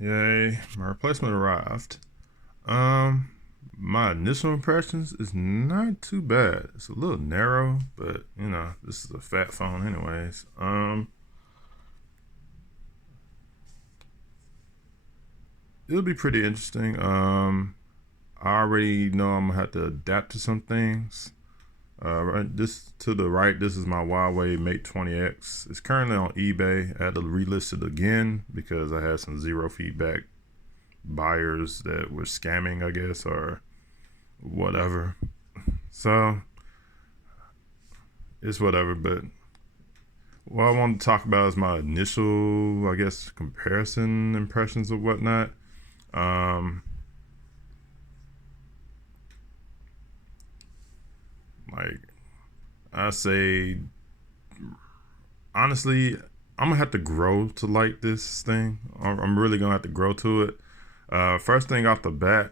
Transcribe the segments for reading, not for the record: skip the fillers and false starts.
Yay, my replacement arrived. Um, my initial impressions is not too bad. It's a little narrow, but this is a fat phone anyways. It'll be pretty interesting. I already know I'm gonna have to adapt to some things. Right, this to the right, this is my Huawei Mate 20X. It's currently on eBay. I had to relist it again because I had some zero feedback buyers that were scamming, I guess, or whatever. So it's whatever. But what I want to talk about is my initial, I guess, comparison impressions of whatnot. Um, like I say, honestly, I'm gonna have to grow to like this thing. I'm really gonna have to grow to it. First thing off the bat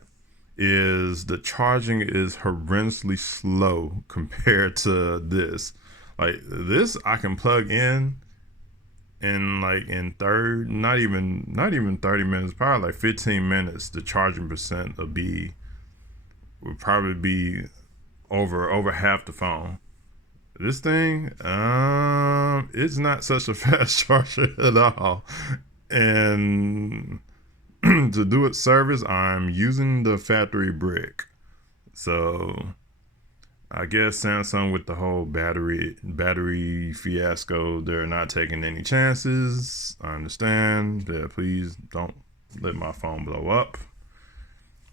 is the charging is horrendously slow compared to this. Like this, I can plug in like in third, not even 30 minutes, probably like 15 minutes. The charging percent would probably be over half the phone. This thing, it's not such a fast charger at all. And to do its service, I'm using the factory brick. So I guess Samsung with the whole battery fiasco, they're not taking any chances. I understand. Yeah, please don't let my phone blow up.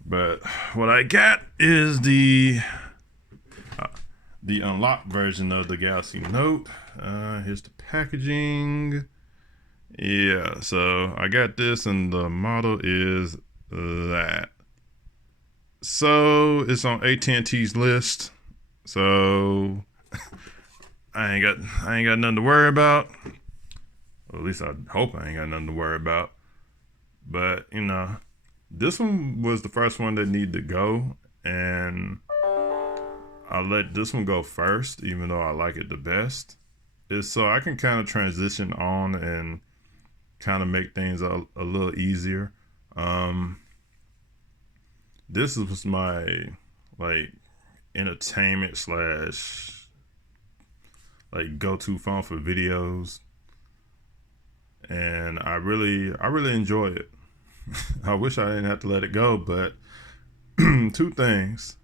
But what I got is the unlocked version of the Galaxy Note. Here's the packaging. Yeah, so I got this, and the model is that. So it's on AT&T's list. So I ain't got nothing to worry about. Or at least I hope I ain't got nothing to worry about. But this one was the first one that needed to go, and I let this one go first, even though I like it the best. Is so I can kind of transition on and kind of make things a little easier. Um, this was my like entertainment slash like go to phone for videos, and I really enjoy it. I wish I didn't have to let it go, but two things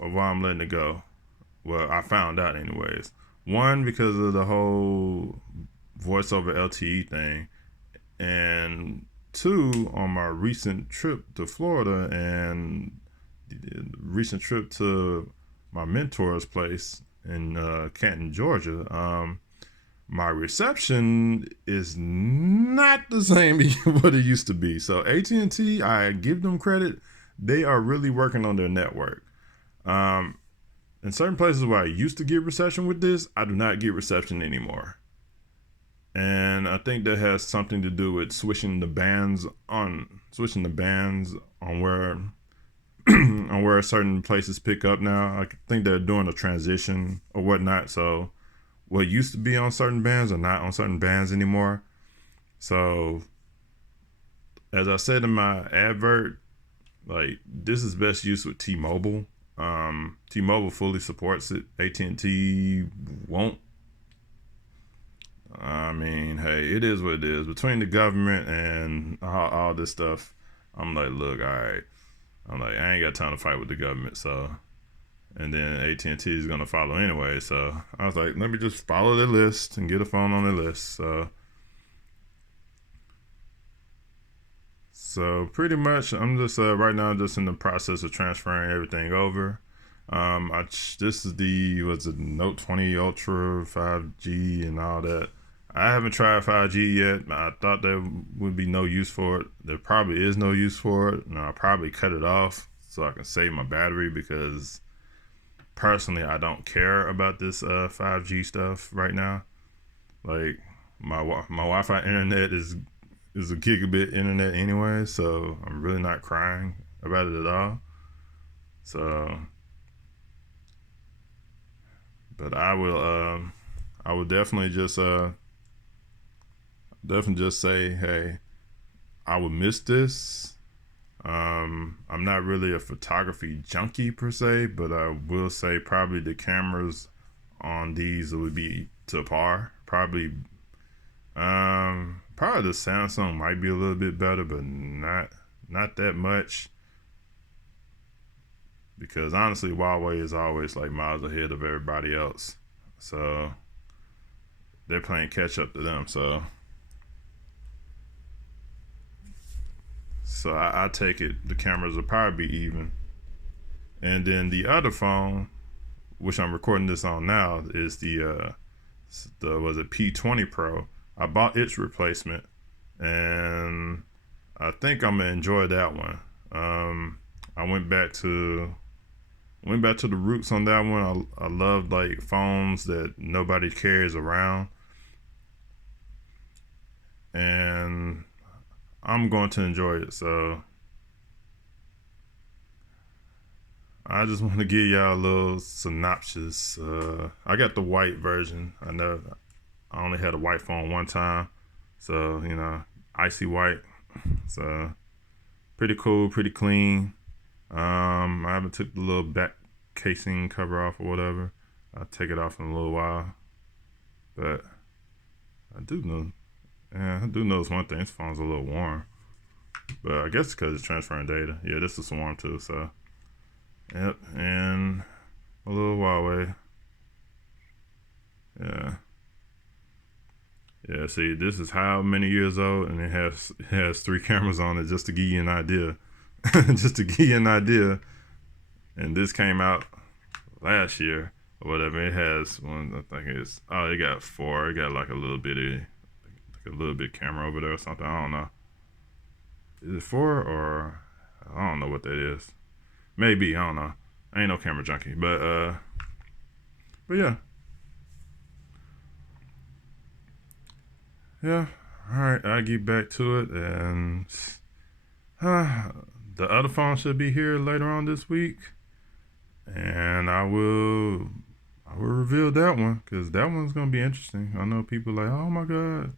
of why I'm letting it go. Well, I found out anyways. One, because of the whole voice over LTE thing, and two, on my recent trip to Florida and the recent trip to my mentor's place in Canton, Georgia. My reception is not the same what it used to be. So AT&T, I give them credit. They are really working on their network. Um, in certain places where I used to get reception with this, I do not get reception anymore. And I think that has something to do with switching the bands on where on where certain places pick up now. I think they're doing a transition or whatnot. So what used to be on certain bands are not on certain bands anymore. So as I said in my advert, like this is best used with T-Mobile. T-Mobile fully supports it. AT&T won't. I mean, hey, it is what it is. Between the government and all this stuff, I'm like, look, all right. I'm like, I ain't got time to fight with the government. So, and then AT&T is gonna follow anyway. So I was like, let me just follow the list and get a phone on the list. So pretty much, I'm just right now just in the process of transferring everything over. This is the what's it Note 20 Ultra 5G and all that. I haven't tried 5G yet. I thought there would be no use for it. There probably is no use for it, and I'll probably cut it off so I can save my battery because personally I don't care about this 5G stuff right now. Like my Wi-Fi internet is a gigabit internet anyway, so I'm really not crying about it at all. So, but I will definitely just say, hey, I would miss this. I'm not really a photography junkie per se, but I will say probably the cameras on these would be to par. Probably the Samsung might be a little bit better, but not that much. Because honestly, Huawei is always like miles ahead of everybody else. So they're playing catch up to them. So I take it the cameras will probably be even. And then the other phone, which I'm recording this on now, is the was it P20 Pro. I bought its replacement, and I think I'm gonna enjoy that one. I went back to the roots on that one. I love like phones that nobody carries around, and I'm going to enjoy it. So I just want to give y'all a little synopsis. I got the white version. I know I only had a white phone one time, so icy white. So pretty cool, pretty clean. I haven't took the little back casing cover off or whatever. I'll take it off in a little while. But I do know, yeah, I do notice one thing. This phone's a little warm, but I guess because it's transferring data. Yeah, this is warm too. So, yep, and a little Huawei. Yeah. Yeah, see, this is how many years old, and it has 3 cameras on it, just to give you an idea. Just to give you an idea. And this came out last year or whatever. It has one, I think it got 4. It got like a little bit camera over there or something. I don't know. Is it 4 or I don't know what that is. Maybe, I don't know. I ain't no camera junkie, but yeah. Yeah, all right, I'll get back to it, and the other phone should be here later on this week, and I will reveal that one because that one's gonna be interesting. I know people like, oh my god,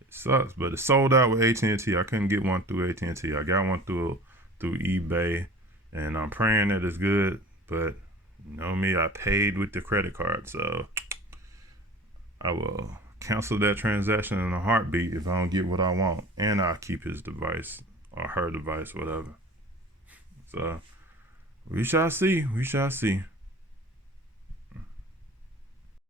it sucks, but it sold out with AT&T. I couldn't get one through AT&T. I got one through eBay, and I'm praying that it's good. But you know me, I paid with the credit card, so I will cancel that transaction in a heartbeat if I don't get what I want, and I'll keep his device or her device, whatever. So we shall see.